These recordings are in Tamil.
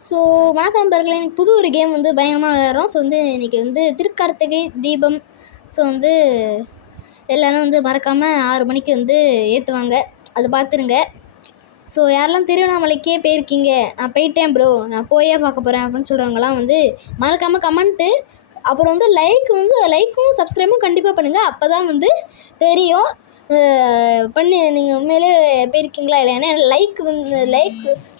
ஸோ வணக்கம் நண்பர்களே, எனக்கு புது ஒரு கேம் வந்து பயங்கரமாக விளையாடுறோம். ஸோ இன்றைக்கி திருக்கார்த்திகை தீபம். ஸோ எல்லோரும் மறக்காமல் 6 மணிக்கு ஏற்றுவாங்க, அதை பார்த்துருங்க. ஸோ யாரெல்லாம் திருவண்ணாமலைக்கே போயிருக்கீங்க, நான் போயிட்டேன் ப்ரோ, நான் போயே பார்க்க போகிறேன் அப்படின்னு சொல்கிறவங்களாம் மறக்காமல் கமெண்ட்டு, அப்புறம் லைக்கும் சப்ஸ்கிரைபும் கண்டிப்பாக பண்ணுங்கள். அப்போ தான் தெரியும் பண்ணி நீங்கள் உண்மையிலே போயிருக்கீங்களா இல்லையா. ஏன்னா லைக்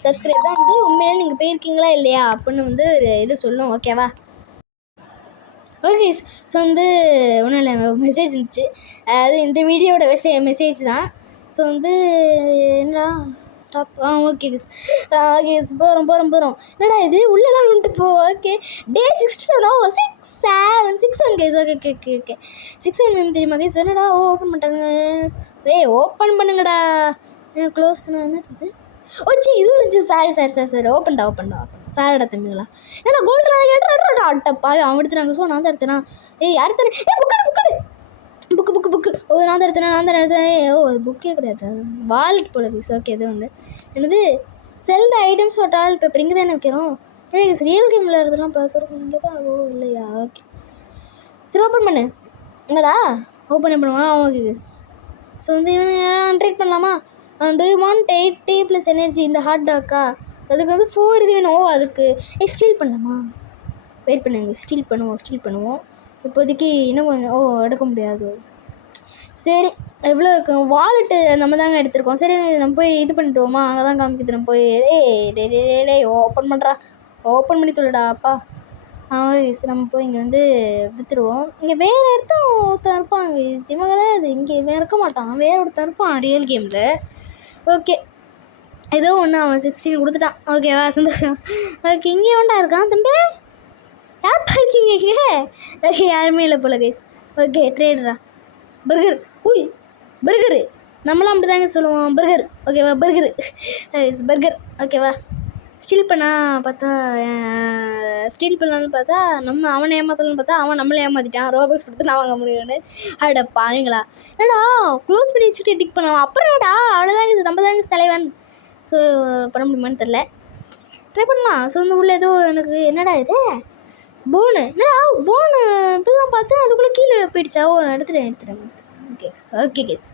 சப்ஸ்கிரைப் தான் உண்மையிலே நீங்கள் போயிருக்கீங்களா இல்லையா அப்படின்னு ஒரு இது சொல்லும். ஓகேவா? ஓகே. ஸோ ஒன்றும் இல்லை, மெசேஜ் இருந்துச்சு. அதாவது இந்த வீடியோட மெசேஜ் தான். ஸோ என்னடா ஸ்டாப். ஓகே ஓகே, போகிறோம். என்னடா இது உள்ளெல்லாம் வந்துட்டு ஓகே. டே 67 கேஸ். ஓகே 67 மேம் தெரியுமா கேஸ்? என்னடா ஓப்பன் பண்ணிட்டாங்க. ஓப்பன் பண்ணுங்கடா. க்ளோஸ்னா என்னது? ஓச்சி இது இருந்துச்சு. சாரி ஓப்பன்டா சாரிடா தம்பிங்களா. ஏன்னா கோல்டு அட்டப்பா அவன் எடுத்துனாங்க. ஸோ நான் தான் எடுத்தேனா? யார் தானே? புக்கு நான் தான் எடுத்தேன். புக்கே கிடையாது, வாலெட் போல கேஸ். ஓகே, இது என்னது sell the items at all paper. இங்கே தானே வைக்கிறோம். எனக்கு ரியல் கேம் விளையாடுறதுலாம் பார்த்துருக்கோம். இங்கே தான் இல்லையா? ஓகே சரி, ஓப்பன் பண்ணு. என்னடா ஓப்பன் பண்ணுவான்? Okay case. ஸோ ட்ரீட் பண்ணலாமா? do you want 80 + எனர்ஜி இந்த ஹாட் டாக்கா? அதுக்கு 4 இது வேணும். அதுக்கு ஸ்டீல் பண்ணலாமா? வெயிட் பண்ணுங்க, ஸ்டீல் பண்ணுவோம். இப்போதைக்கு இன்னும் கொஞ்சம் எடுக்க முடியாது. சரி, எவ்வளோ இருக்கு? வாலெட்டு நம்ம தாங்க எடுத்துருக்கோம். சரி, நம்ம போய் இது பண்ணிட்டுவோமா? அங்கே தான் காமிக்குது. நம்ம போய் டே ஓப்பன் பண்ணுறா, ஓப்பன் பண்ணி சொல்லடா அப்பா. நம்ம போய் இங்கே விற்றுருவோம். இங்கே வேறு ஒருத்தன் இருப்பான். இவன் கிடையாது, இங்கே இவன் இருக்க மாட்டான், வேறு ஒருத்தன் இருப்பான் ரியல் கேமில். ஓகே, ஏதோ ஒன்று அவன் 16 கொடுத்துட்டான். ஓகேவா, சந்தோஷம். ஓகே, இங்கே ஒன்றா இருக்கான் தம்பி. யார் பார்க்கிங்க இங்கே? ஓகே, யாருமே இல்லை போல கைஸ். ஓகே, ட்ரேடரா பர்கரு நம்மளாம் அப்படி தாங்க சொல்லுவோம், பர்கர். ஓகேவா, பர்கர். ஓகேவா, ஸ்டீல் பண்ணலான்னு பார்த்தா அவனை ஏமாத்தலான்னு பார்த்தா அவன் நம்மளை ஏமாற்றிட்டான். ரோபோக்ஸ் கொடுத்து நான் வாங்க முடியும்னு. அடப்பா அவங்களா, என்னடா க்ளோஸ் பண்ணி வச்சுட்டு டிக் பண்ணுவான். அப்புறம் என்னடா அவ்வளோதாங்க, நம்ம தாங்க தலைவன். ஸோ பண்ண முடியுமான்னு தெரில, ட்ரை பண்ணலாம். ஸோ உள்ளே ஏதோ எனக்கு என்னடா இது போனு, என்னடா போனு இப்போ தான் பார்த்தேன், அதுக்குள்ளே கீழே போயிடுச்சா? நான் எடுத்துட்டேன். Okay case.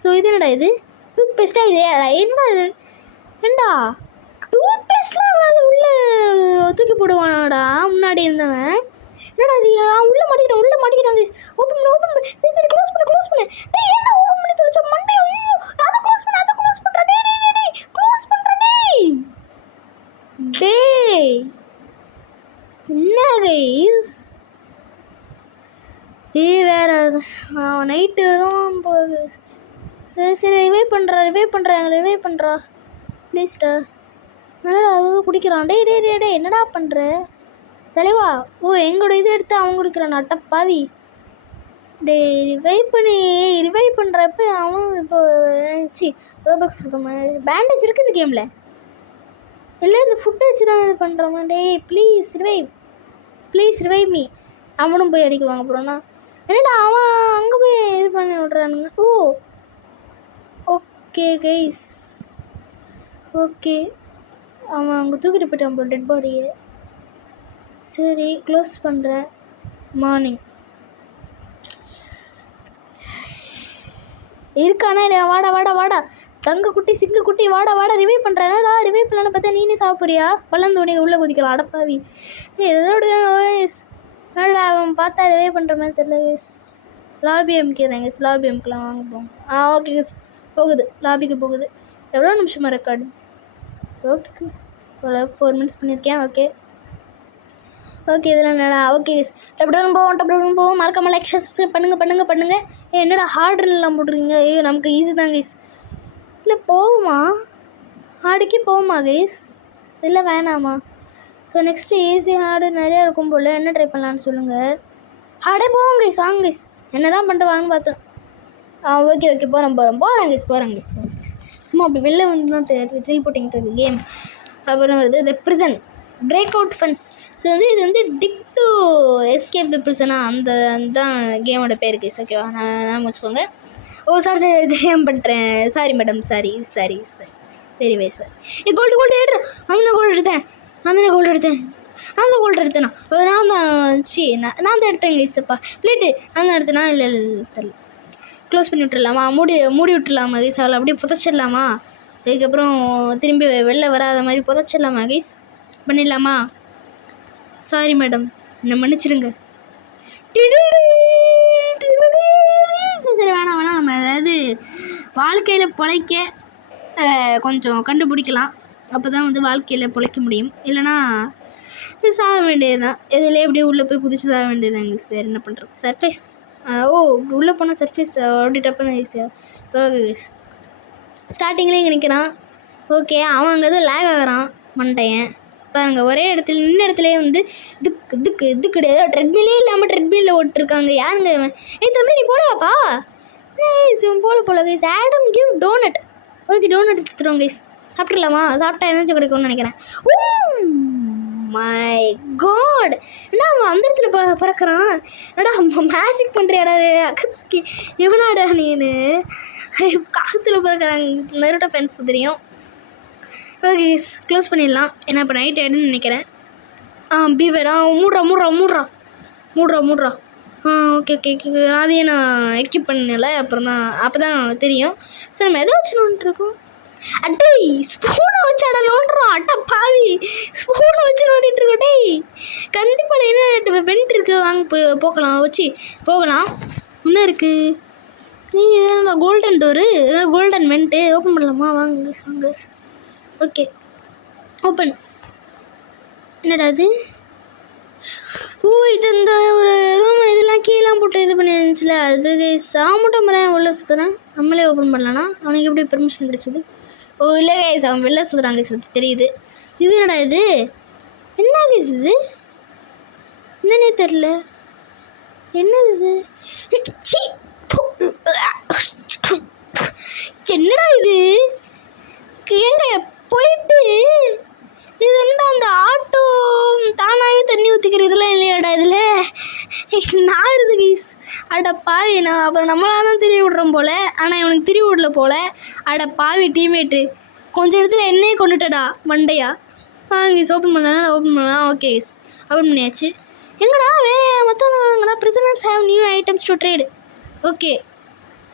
ஸோ இது என்னடா இது? டூத் பேஸ்ட்டா? இது என்னடா இது? ஏண்டா டூத் பேஸ்ட்லாம் உள்ளே தூக்கி போடுவானாடா முன்னாடி இருந்தவன்? என்னடா இது? உள்ளே மாட்டிக்கிட்டான் கேஸ். ஓப்பன் பண்ணு. சரி க்ளோஸ் பண்ணு. டேய் என்ன ஓப்பன் பண்ணி தொலைச்ச மண்டே? ஐயோ, அதை க்ளோஸ் பண்ணுறா. டேய் க்ளோஸ் பண்ணுறா. டேய் என்ன கைஸ்? வேறு நைட்டு வரும் போகுது. சரி ரிவைவ் பண்ணுறா ப்ளீஸ்டா. என்னடா அதுவும் குடிக்கிறான். டே என்னடா பண்ணுற தலைவா? எங்களோட இது எடுத்து அவன் குடிக்கிறான். அட்டப்பாவி. டே ரிவைவ் பண்ணுறப்ப அவன் இப்போ ரோபாக்ஸ் கொடுத்தோம். பேண்டேஜ் இருக்குது இந்த கேமில். இல்லை இந்த ஃபுட்டை வச்சு தான் இது பண்ணுறோமா? டே ப்ளீஸ் ரிவைவ் மீ. அவனும் போய் அடிக்க வாங்க போகிறான்னா? என்னடா அவன் அங்கே போய் இது பண்ணி விட்றானுங்க. Okay guys. ஓகே, அவன் அங்கே தூக்கிட்டு போயிட்டான் போல் டெட் பாடியை. சரி க்ளோஸ் பண்ணுறேன். மார்னிங் இருக்கானா இல்லையா? வாடா தங்க குட்டி சிங்க குட்டி வாடா ரிவைவ் பண்ணுறேன். என்னடா ரிவைவ் பண்ணலான்னு பார்த்தா நீனே சாப்பிட்றியா? வளர்ந்தோடனே உள்ளே குதிக்கலாம். அடப்பாவி. எதோட என்னடா அவன் பார்த்தா ரிவைவ் பண்ணுற மாதிரி தெரியல கேஸ். லாபி எம்கேதான் கேஸ். லாபி எம்கெலாம் வாங்க போகும். ஓகே கேஸ், போகுது, லாபிக்கு போகுது. எவ்வளோ நிமிஷமாக ரெக்கார்டு? ஓகே கேஸ், ஓரளவுக்கு 4 மினிட்ஸ் பண்ணியிருக்கேன். ஓகே இதெல்லாம் என்னடா? ஓகே கேஸ், டப்புடன் போவோம். மறக்காமல் லைக் ஷேர் சப்ஸ்கிரைப் பண்ணுங்கள். என்னடா ஹார்ட்லாம் போட்டுருக்கீங்க? ஐயோ நமக்கு ஈஸி தான் கேஸ். இல்லை போகுமா? ஹார்டுக்கே போகுமா கேஸ்? இல்லை வேணாமா? ஸோ நெக்ஸ்ட்டு ஈஸி ஹார்டு நிறையா இருக்கும் போல். என்ன ட்ரை பண்ணலான்னு சொல்லுங்கள். ஹார்டே போவோம் கைஸ். வாங்க கைஸ், என்ன தான் பண்ணிட்டு வாங்க பார்த்தோம். ஓகே போகிறேன் கைஸ். சும்மா அப்படி வெளில தான் டெலிபோர்ட்டிங் இருக்கு கேம். அப்புறம் வருது the prison break out funs. So இது டிக் டு எஸ்கேப் த ப்ரிசனா, தான் கேமோட பேர் கைஸ். ஓகேவா, நான் முடிச்சுக்கோங்க. சாரி தெரியாமல் பண்ணுறேன். Sorry madam, sorry very sorry. Gold எடுறேன். அந்த கோல்டு எடுத்தேன். நான் தானே கோல்டு எடுத்தேன். நான் தான் கோல்டு எடுத்தேனா? நான் தான் எடுத்தேன் கைஸப்பா. பிளேட்டு நான் தான் எடுத்தேனா? இல்லை தெரியல. க்ளோஸ் பண்ணி விட்டுடலாமா? மூடி விட்டுடலாமா கைஸ்? அவளை அப்படியே புதைச்சிடலாமா? அதுக்கப்புறம் திரும்பி வெளில வராத மாதிரி புதைச்சிடலாமா கைஸ்? பண்ணிடலாமா? சாரி மேடம், என்னை மன்னிச்சிடுங்க. சரி வேணாம் நம்ம அதாவது வாழ்க்கையில் பிழைக்க கொஞ்சம் கண்டுபிடிக்கலாம். அப்போ தான் வந்து வாழ்க்கையில் பிழைக்க முடியும். இல்லைனா சாக வேண்டியது தான். எதுலேயே அப்படியே உள்ளே போய் குதிச்சு சாக வேண்டியது தான் கைஸ். வேறு என்ன பண்ணுறது? சர்ஃபேஸ் உள்ளே போனால் சர்ஃபேஸ் அப்படி டப்புன்னு ஈஸியாக. ஓகே கைஸ், ஸ்டார்டிங்லேயே இங்கே நிற்கிறான். ஓகே, அவன் அங்கே எதுவும் லேக் ஆகிறான் மண்டையன். பாருங்க, ஒரே இடத்துல நின்ன இடத்துலேயே வந்து இது கிடையாது. ட்ரெட்மில்லே இல்லாமல் ட்ரெட்மில்ல ஓட்டிருக்காங்க. யாருங்க இவன்? தம்பி நீ போடாப்பா. இவன் போல guys. Adam give donut. Okay, donut எடுத்துருவோம் கைஸ். சாப்பிட்றலாமா? சாப்பிட்டா எனர்ஜி கிடைக்கும்னு நினைக்கிறேன். மை காட், என்ன அவன் அந்த இடத்துல பறக்கிறான்? என்னடா மேஜிக் பண்ணுறியாடா அக்கி? எவனாடா நீனு? காற்றுல பறக்கிறாங்க. நருட்டோ ஃபேன்ஸ்க்கு தெரியும். ஓகே க்ளோஸ் பண்ணிடலாம். ஏன்னா இப்போ நைட் ஆகிடுன்னு நினைக்கிறேன். பீவர் மூடுறா. ஓகே அதையே நான் எக்யூப் பண்ணல. அப்போ தான் தெரியும். ஸோ நம்ம எதை வச்சு நோண்டிருக்கோம்? அட்டே ஸ்பூனை வச்சு நோண்டுறோம். அட்டா பாவி, ஸ்பூனை வச்சு நோண்டிட்டு இருக்கோம். டேய் கண்டிப்பாக என்ன வெண்ட் இருக்குது, வாங்க போகலாம். என்ன இருக்குது? நீங்கள் golden door, golden vent open பண்ணலாமா? வாங்க. Okay open. என்னடா அது? இது இந்த ஒரு ரூம் இதெல்லாம் கீழெலாம் போட்டு இது பண்ணி இருந்துச்சுல, அது சாமுட்ட முறையாக உள்ளே சுற்றுறேன். நம்மளே ஓப்பன் பண்ணலான்னா அவனுக்கு எப்படி பெர்மிஷன் கிடைச்சிது? இல்லை கைஸ், அவன் வெளில சுற்றுறாங்க கைஸ், தெரியுது. இது என்னடா இது? என்ன கைஸ் இது? என்னன்னே தெரில. என்னது இது? என்னடா இது? எங்க போயிட்டு இது என்னடா அந்த ஆட்டோ தானாகவே தண்ணி ஊற்றிக்கிறதுலாம் இல்லையாடா இதில்? நான் இருது கைஸ். அட பாவி, நான் அப்புறம் நம்மளாக தான் திரி விட்றோம் போல். ஆனால் இவனுக்கு திரி விடல போல். அட பாவி டீம்மேட்டு, கொஞ்சம் இடத்துல என்னையே கொண்டுட்டடா மண்டையா. கைஸ் ஓப்பன் பண்ணலாம். ஓகே கைஸ், ஓப்பன் பண்ணியாச்சு. எங்கடா மற்றவங்கடா? Prisoners have new items to trade. Okay,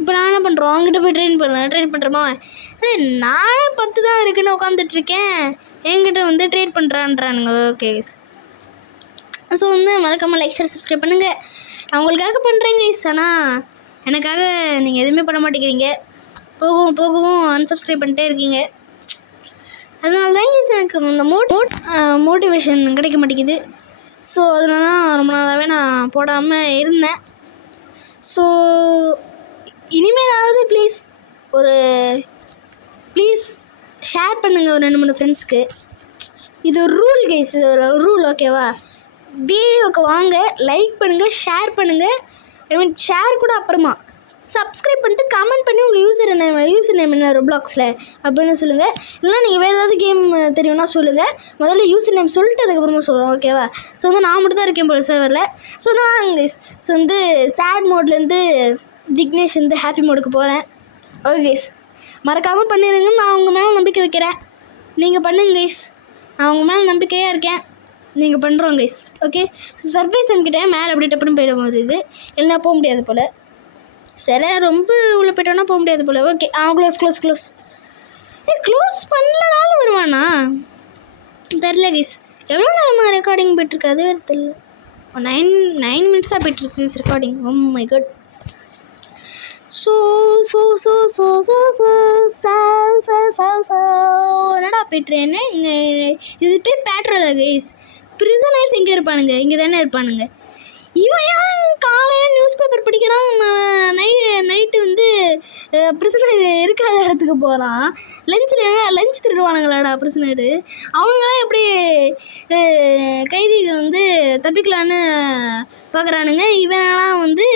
இப்போ நான் என்ன பண்ணுறோம்? அவங்ககிட்ட போய் ட்ரேட் பண்ணுறோமா? நானே 10 தான் இருக்குன்னு உட்காந்துட்ருக்கேன். என்கிட்ட வந்து ட்ரேட் பண்ணுறான்றானுங்க. ஓகே கைஸ், ஸோ வந்து மறக்காமல் லைக் ஷேர் சப்ஸ்கிரைப் பண்ணுங்கள். நான் உங்களுக்காக பண்ணுறேன் கைஸ். ஆனால் எனக்காக நீங்கள் எதுவுமே பண்ண மாட்டேங்கிறீங்க. போகவும் அன்சப்ஸ்கிரைப் பண்ணிட்டே இருக்கீங்க. அதனால தான் கைஸ் எனக்கு இந்த மோட்டிவேஷன் கிடைக்க மாட்டேங்குது. ஸோ அதனால தான் ரொம்ப நாளாகவே நான் போடாமல் இருந்தேன். ஸோ இனிமேலாவது ப்ளீஸ் ஷேர் பண்ணுங்கள் ஒரு 2-3 ஃப்ரெண்ட்ஸ்க்கு. இது ஒரு ரூல் கைஸ், இது ஒரு ரூல். ஓகேவா? வீடியோவுக்கு வாங்க, லைக் பண்ணுங்கள், ஷேர் பண்ணுங்கள். ஷேர் கூட அப்புறமா சப்ஸ்கிரைப் பண்ணிட்டு கமெண்ட் பண்ணி உங்கள் யூசர் நேம் என்ன ரோப்ளாக்ஸில் அப்படின்னு சொல்லுங்கள். இல்லைனா நீங்கள் வேறு ஏதாவது கேம் தெரியும்னா சொல்லுங்கள். முதல்ல யூசர் நேம் சொல்லிட்டு அதுக்கப்புறமா சொல்கிறோம். ஓகேவா? ஸோ வந்து நான் மட்டும் தான் இருக்கேன் போல சர்வரில். ஸோ தான் கைஸ், ஸோ வந்து சேட் மோட்லேருந்து விக்னேஷ் வந்து ஹாப்பி மோடுக்கு போகிறேன். ஓகே கைஸ், மறக்காமல் பண்ணிடுங்கன்னு நான் உங்கள் மேலே நம்பிக்கை வைக்கிறேன். நீங்கள் பண்ணுங்க கைஸ், நான் உங்கள் மேலே நம்பிக்கையாக இருக்கேன். நீங்கள் பண்ணுறோம் கைஸ். ஓகே, ஸோ சர்வேஸ் என்கிட்ட மேலே அப்படி டப்புன்னு போயிடும் போது இது இல்லைனா போக முடியாது போல். சரி, ரொம்ப உள்ளே போய்ட்டோன்னா போக முடியாது போல். ஓகே, க்ளோஸ் க்ளோஸ் பண்ணலனாலும் வருவானா தெரில கைஸ். எவ்வளோ நேரமாக ரெக்கார்டிங் போய்ட்டுருக்கு அது வேறு தெரியல. 9 மினிட்ஸாக போய்ட்டுருக்கு ரெக்கார்டிங். O my God. என்னடா போய்ட்டுறேன்னு இது போய் பேட்ரோல கைஸ். பிரிசனர்ஸ் எங்கே இருப்பானுங்க? இங்கே தானே இருப்பானுங்க. இவன் ஏன் காலையில் நியூஸ் பேப்பர் படிக்கிறான், நைட்டு வந்து பிரிசனர் இருக்காத இடத்துக்கு போகிறான். லஞ்ச் திருடுவானுங்களாடா பிரிசனரு. அவங்களாம் எப்படி கைதிகள் வந்து தப்பிக்கலான்னு பார்க்குறானுங்க. இவனெல்லாம் வந்து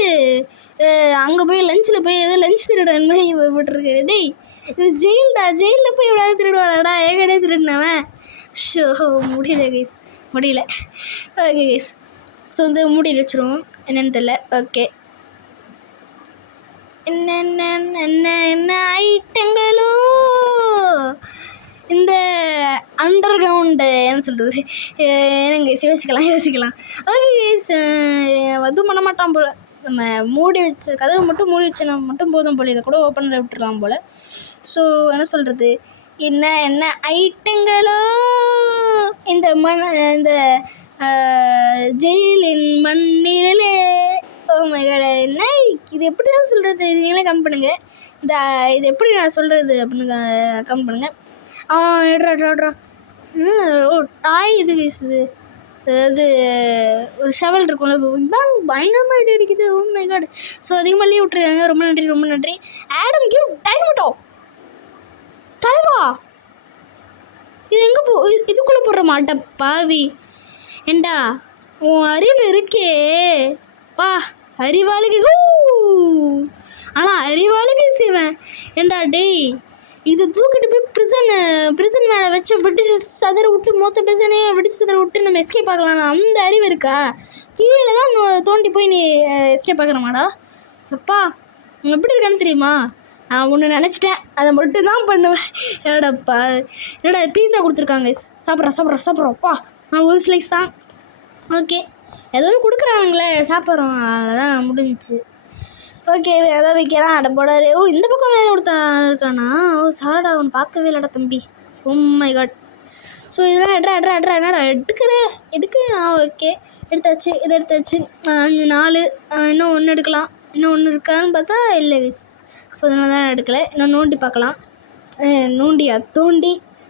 அங்கே போய் லஞ்சில் போய் ஏதோ லஞ்ச் திருடுற மாதிரி போட்டிருக்கு. டேய் இது ஜெயிலில் போய் எவ்வளோ திருடுவானாடா? ஏகனே திருடினவன். ஷோ முடியல. ஓகே கைஸ், ஸோ வந்து மூடி வச்சுருவோம். என்னென்னு தெரில. ஓகே, என்ன ஐட்டங்களோ இந்த அண்டர் கிரவுண்டு என்ன சொல்கிறது என்னங்க யோசிக்கலாம். ஓகே கைஸ், எதுவும் பண்ண மாட்டான் போல். நம்ம மூடி வச்சு கதவு மட்டும் மூடி வச்சு நம்ம மட்டும் போதும் போல், இதை கூட ஓப்பனில் விட்டுருலாம் போல். ஸோ என்ன சொல்கிறது, என்ன ஐட்டங்களோ இந்த இந்த ஜெயிலின் மண்ணிலே. ஓ மை காட், என்ன இது எப்படி தான் சொல்கிறது, நீங்களே கமெண்ட் பண்ணுங்கள். இது எப்படி நான் சொல்கிறது அப்படின்னு கமெண்ட் பண்ணுங்கள். எடுறா ஓ டாய் இது கைஸ். இது அதாவது ஒரு ஷவல் இருக்கும்ல, பயங்கரமாக இடி அடிக்குது. Oh my god. ஸோ அதிகமாக லீவ் விட்டுருக்காங்க. ரொம்ப நன்றி. ஆடம் கிவ் டைமட்டோ தலைவா, இது எங்கே இதுக்குள்ளே போடுற மாட்ட பாவி. ஏண்டா உன் அறிவு இருக்கே பா, அறிவாளிக்கு. ஆனால் அறிவாளிக்கு செய்வேன். ஏண்டா டேய், இது தூக்கிட்டு போய் ப்ரிசன் மேலே வச்சு விடிச்சு சதற விட்டு மொத்த பிரச்சனையே விடிச்சு சதற விட்டு நம்ம எஸ்கேப் ஆகலாம். அந்த அறிவு இருக்கா? கீழே தான் தோண்டி போய் நீ எஸ்கேப் ஆகிறமாடா. அப்பா எப்படி இருக்கான்னு தெரியுமா? நான் ஒன்று நினச்சிட்டேன், அதை மட்டும் தான் பண்ணுவேன். என்னடா பீஸா கொடுத்துருக்காங்க, சாப்பிட்றோம்ப்பா. நான் ஒரு ஸ்லைஸ் தான். ஓகே, ஏதோ ஒன்று கொடுக்குறாங்களே, சாப்பிட்றோம், அவ்வளோதான் முடிஞ்சிச்சு. ஓகே, எதாவது வைக்கிறான் அடை போடாரு. ஓ இந்த பக்கம் வேறு ஒருத்தன் இருக்கானா? ஓ சாரடா, அவன் பார்க்கவே இல்லைடா தம்பி. ஓ மை காட். ஸோ இதெல்லாம் என்னடா எடுக்கிறேன். ஓகே, எடுத்தாச்சு. இதை எடுத்தாச்சு. 4 இன்னும் 1 எடுக்கலாம். இன்னும் 1 இருக்கான்னு பார்த்தா இல்லை. ஸோ அதனால தான் எடுக்கலை. இன்னும் நோண்டி பார்க்கலாம்.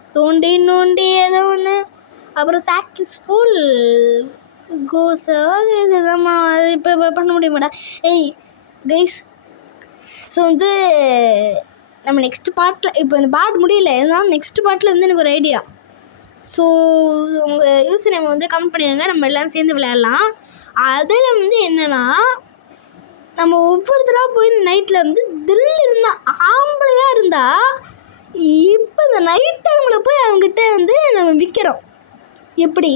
தோண்டி ஏதோ ஒன்று. அப்புறம் சாக்கிஸ் ஃபுல் கோஸ். அது இப்போ பண்ண முடியுமாடா? ஏய் கைஸ், ஸோ வந்து நம்ம நெக்ஸ்ட் பார்ட்டில், இப்போ இந்த பார்ட் முடியல இருந்தாலும் நெக்ஸ்ட் பார்ட்டில் வந்து எனக்கு ஒரு ஐடியா. ஸோ உங்கள் யூஸ் நேம் வந்து கமெண்ட் பண்ணிடுங்க, நம்ம எல்லோரும் சேர்ந்து விளையாடலாம். அதில் வந்து என்னென்னா, நம்ம ஒவ்வொருத்தராக போய் இந்த நைட்டில் வந்து இருந்தால் ஆம்பளையாக இருந்தால் இப்போ இந்த நைட் டைமில் போய் அவங்ககிட்ட வந்து நம்ம விற்கிறோம். எப்படி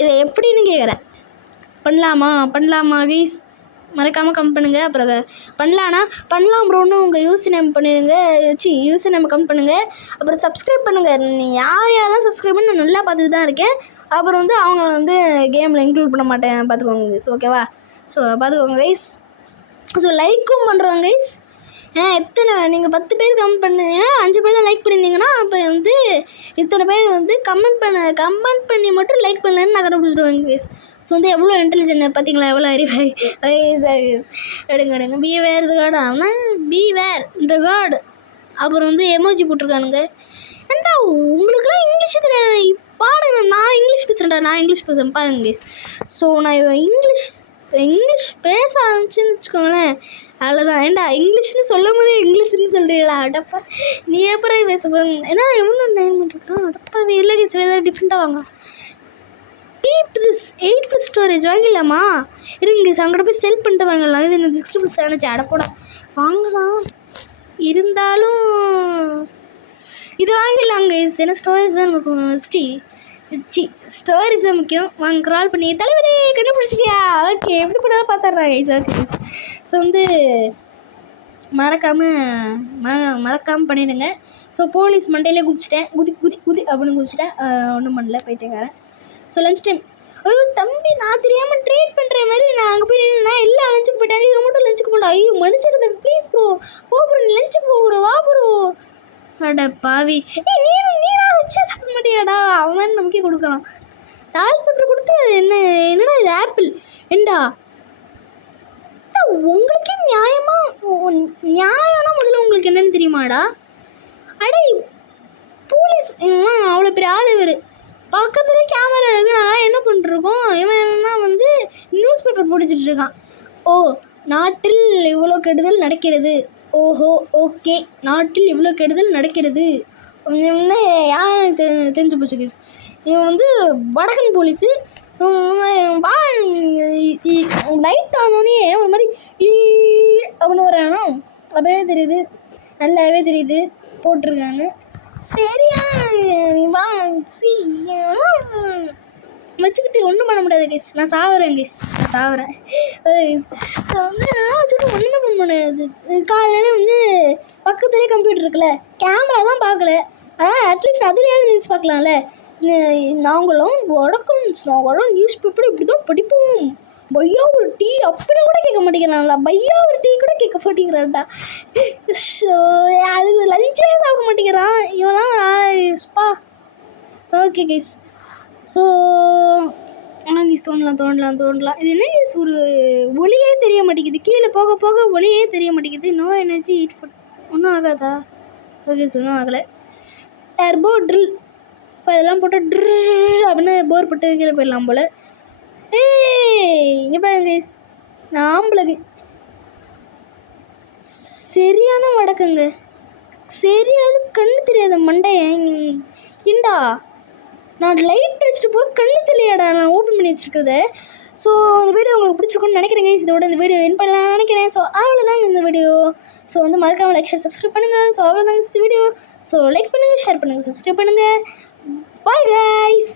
இல்லை எப்படின்னு கேட்குறேன். பண்ணலாமா கைஸ்? மறக்காமல் கமெண்ட் பண்ணுங்கள். அப்புறம் அதை பண்ணலாம் ப்ரோன்னு உங்கள் யூஸ் நேம் பண்ணிடுங்க. யூஸ் நேம் கமெண்ட் பண்ணுங்கள். அப்புறம் சப்ஸ்கிரைப் பண்ணுங்கள். நீ யாரெல்லாம் சப்ஸ்கிரைப் பண்ணி நான் நல்லா பார்த்துட்டு தான் இருக்கேன். அப்புறம் வந்து அவங்க வந்து கேமில் இன்க்ளூட் பண்ண மாட்டேன், பார்த்துக்கோங்க கைஸ். ஓகேவா? ஸோ பார்த்துக்கோங்க கைஸ். ஸோ லைக்கும் பண்ணுறோங்க கைஸ். எத்தனை நீங்கள் 10 பேர் கமெண்ட் பண்ணுங்க, 5 பேர் தான் லைக் பண்ணியிருந்தீங்கன்னா அப்போ வந்து இத்தனை பேர் வந்து கமெண்ட் பண்ணி மட்டும் லைக் பண்ணலன்னு நான் கண்டுபிடிச்சிடுவேங்க கைஸ். ஸோ வந்து எவ்வளோ இன்டெலிஜென்ட் பார்த்தீங்களா, எவ்வளோ அறிவாளி. எடுங்க பி வேர் த கார்டு. ஆனால் பி வேர் த கார்டு. அப்புறம் வந்து எமோஜி போட்டிருக்கானுங்க. ஏண்டா உங்களுக்குலாம் இங்கிலீஷ் தெரியாது பாடுங்க. நான் இங்கிலீஷ் பேசுகிறேன் பாருங்க கைஸ். ஸோ நான் இங்கிலீஷ் பேச ஆரம்பிச்சுன்னு வச்சுக்கோங்களேன், அவ்வளோதான். ஏண்டா இங்கிலீஷ்னு சொல்லும் போதே இங்கிலீஷ்னு சொல்கிறீங்களா? அடப்பா, நீ எப்போ பேச போகிறேன்? ஏன்னா எவ்வளோ டைம் பண்ணிருக்கான். அடப்பா, இல்லை கேஸ் ஏதாவது டிஃப்ரெண்ட்டாக வாங்க. this 8+ ஸ்டோரேஜ் வாங்கிடலாமா? இருங்க அங்கிட்ட போய் செல் பண்ணிட்டு வாங்கலாம். இது எனக்கு 6+ ஸ்டோரேஜ் அடப்போட வாங்கலாம். இருந்தாலும் இது வாங்கிடலாங்க. ஏன்னா ஸ்டோரேஜ் தான் நமக்கு ஸ்டோரேஜ் தான் முக்கியம். வாங்க க்ரால் பண்ணி தலைவரே கண்டுபிடிச்சிட்டியா? ஓகே, எப்படி பண்ணாலும் பார்த்துட்றாங்க கைஸ். Okay guys. ஸோ வந்து மறக்காமல் பண்ணிவிடுங்க. ஸோ போலீஸ் மண்டையிலே குதிச்சிட்டேன், குதி அப்படின்னு குதிச்சிட்டேன். ஒன்றும் பண்ணல, பைத்தியக்காரன். So lunch time. ஐயோ தம்பி, நான் தெரியாமல் ட்ரீட் பண்ணுற மாதிரி நான் அங்கே போய் நின்று எல்லாம் லஞ்சுக்கு போயிட்டாங்க, இவங்க மட்டும் லஞ்சுக்கு போட்டோம். ஐயோ மன்னிச்சிடுங்க ப்ளீஸ் ப்ரோ, ப்ரோ லஞ்சுக்கு போகிறோம், வா ப்ரோ. அட பாவி, நீனா வச்சு சாப்பிட மாட்டியாடா? அவன் நமக்கே கொடுக்கலாம். டால் பேப்பர் கொடுத்து என்னடா இது ஆப்பிள்? ஏண்டா உங்களுக்கே நியாயம்னா முதல்ல உங்களுக்கு என்னன்னு தெரியுமாடா? அடே போலீஸ் அவ்வளோ பெரிய ஆள் இவர். பக்கத்துலேயே கேமரா இருக்குது, நாங்கள் என்ன பண்ணிருக்கோம்? இவன் என்னன்னா வந்து நியூஸ் பேப்பர் பிடிச்சிட்டு இருக்கான். ஓ நாட்டில் இவ்வளோ கெடுதல் நடக்கிறது. ஓஹோ ஓகே, நாட்டில் இவ்வளோ கெடுதல் நடக்கிறது. யார் தெரிஞ்சு போச்சு கேஸ். இவன் வந்து வடக்கன் போலீஸு. நைட் ஆனோடனே ஒரு மாதிரி அப்படின்னு வரானோ அப்பவே தெரியுது, நல்லாவே தெரியுது போட்டிருக்காங்க. சரியா வச்சுக்கிட்டு ஒன்றும் பண்ண முடியாது கேஸ். நான் சாவுறேன் ஸோ வந்து நான் வச்சுக்கிட்டு ஒன்றுமே பண்ண முடியாது. காலையில் வந்து பக்கத்துலேயே கம்ப்யூட்டர் இருக்குல்ல, கேமரா தான் பார்க்கல, ஆனால் அட்லீஸ்ட் அதுலேயாவது நியூஸ் பார்க்கலாம்ல. நாங்களும் நியூஸ் பேப்பர் இப்படி தான் படிப்போம். பையா ஒரு டீ அப்படி கூட கேட்க மாட்டேங்கிறான்டா. பையா ஒரு டீ கூட கேட்க மாட்டேங்கிறான்டா. ஸோ அதுக்கு லஞ்சே சாப்பிட மாட்டேங்கிறான் இவெல்லாம். Spa okay guys. ஸோ ஆனால் கைஸ் தோண்டலாம். இது என்ன கைஸ், ஒரு ஒளியே தெரிய மாட்டேங்குது. கீழே போக போக ஒளியே தெரிய மாட்டேங்குது. நோ எனர்ஜி ஹீட் ஃபுட் ஒன்றும் ஆகாதா? ஓகே ஒன்றும் ஆகலை. டர்போ ட்ரில் இப்போ இதெல்லாம் போட்டு ட்ரில் அப்படின்னு போர் போட்டு கீழே போயிடலாம் போல். இங்கே பாருங்க கைஸ், நான் ஆம்பளை சரியான வடக்குங்க. சரியாது கண்ணு தெரியாத மண்டையன் ஏண்டா நான் லைட் அடிச்சுட்டு போகிற கண்ணு தெரியாடா நான் ஓப்பன் பண்ணி வச்சுருக்கிறத. ஸோ இந்த வீடியோ உங்களுக்கு பிடிச்சிருக்குன்னு நினைக்கிறேங்க. இதோட இந்த வீடியோ என் பண்ணலாம்னு நினைக்கிறேன். ஸோ அவ்வளோதாங்க இந்த வீடியோ. ஸோ வந்து மறக்காமல் லைக் ஷேர் சப்ஸ்கிரைப் பண்ணுங்கள். ஸோ அவ்வளோதாங்க இந்த வீடியோ. ஸோ லைக் பண்ணுங்கள், ஷேர் பண்ணுங்கள், சப்ஸ்கிரைப் பண்ணுங்கள். Bye guys.